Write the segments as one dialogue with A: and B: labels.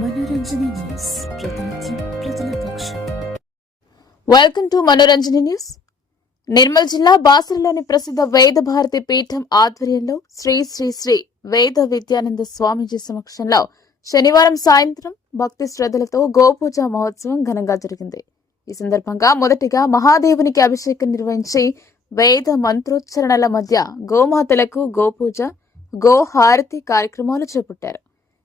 A: మనోరంజన news. ప్రతినిత్యం ప్రజల పక్షం
B: welcome to Manoranjani news Nirmal జిల్లా బాసరలోని ప్రసిద్ధ వేద భారతి పీఠం ఆధ్వర్యంలో శ్రీ శ్రీ శ్రీ వేద విద్యానంద స్వామీజీ సమక్షంలో శనివారం సాయంత్రం భక్తి శ్రద్ధలతో గోపూజ మహోత్సవం ఘనంగా జరిగింది ఈ సందర్భంగా మొదటిగా మహాదేవునికి అభిషేకం నిర్వహించి వేద మంత్రోచ్చరణల మధ్య గోమాతలకు గోపూజ గోహారతి కార్యక్రమాలు చేపట్టారు.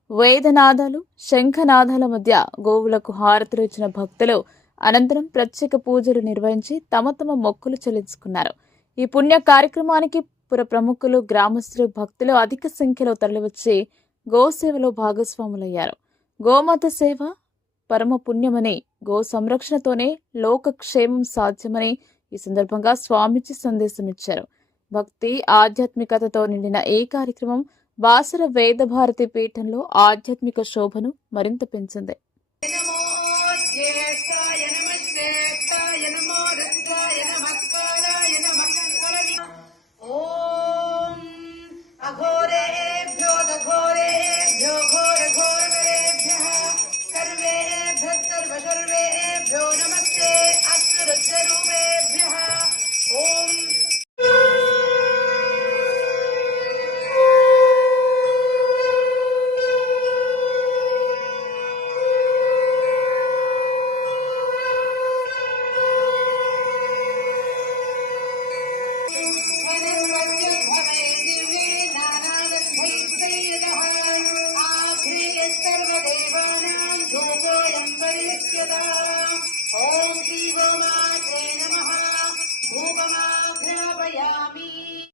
B: వేదనాదాలు శంఖనాదాల మధ్య గోవులకు హారతులు ఇచ్చిన భక్తులు అనంతరం ప్రత్యేక పూజలు నిర్వహించి తమ తమ మొక్కులు చెల్లించుకున్నారు. ఈ పుణ్య కార్యక్రమానికి పుర ప్రముఖులు గ్రామస్తులు భక్తులు అధిక సంఖ్యలో తరలివచ్చి గోసేవలో భాగస్వాములయ్యారు. గోమాత సేవ పరమ పుణ్యమని గో సంరక్షణతోనే లోకక్షేమం సాధ్యమని ఈ సందర్భంగా స్వామిజీ సందేశం ఇచ్చారు భక్తి ఆధ్యాత్మికతతో నిండిన ఈ కార్యక్రమం బాసర వేదభారతి పీఠంలో ఆధ్యాత్మిక శోభను మరింత పెంచింది.